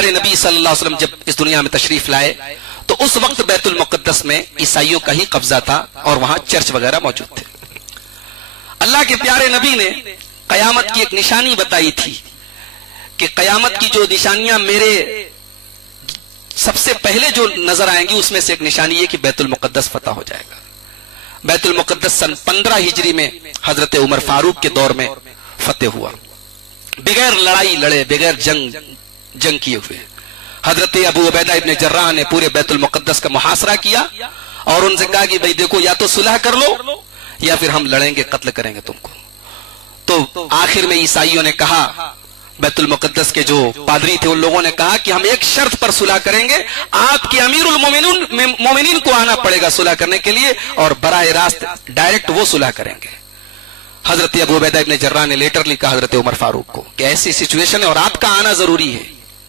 प्यारे नबी सल्लल्लाहु अलैहि वसल्लम जब इस दुनिया में तशरीफ लाए तो उस वक्त बैतुल मुक़द्दस में ईसाइयों का ही कब्जा था और वहां चर्च वगैरह मौजूद थे। अल्लाह के प्यारे नबी ने कयामत की एक निशानी बताई थी कि कयामत की जो निशानियां मेरे सबसे पहले जो नजर आएंगी उसमें से एक निशानी है कि बैतुल मुक़द्दस फतह हो जाएगा। बैतुल मुक़द्दस सन 15 हिजरी में हजरत उमर फारूक के दौर में फतेह हुआ, बगैर लड़ाई लड़े, बगैर जंग किए हुए। हजरत अबू उबैदा इब्न जर्राह ने पूरे बैतुल मुक़द्दस का मुहासरा किया और उनसे कहा कि भाई देखो, या तो सुलह कर लो या फिर हम लड़ेंगे, कत्ल करेंगे तुमको। तो आखिर में ईसाइयों ने कहा, बैतुल मुक़द्दस के जो पादरी थे उन लोगों ने कहा कि हम एक शर्त पर सुलह करेंगे, आपके अमीरुल मोमिनीन को आना पड़ेगा सुलह करने के लिए और बराह रास्त डायरेक्ट वो सुलह करेंगे। हजरत अबू उबैदा इब्न जर्राह ने लेटर लिखा हजरत उमर फारूक को कि ऐसी सिचुएशन है और आपका आना जरूरी है।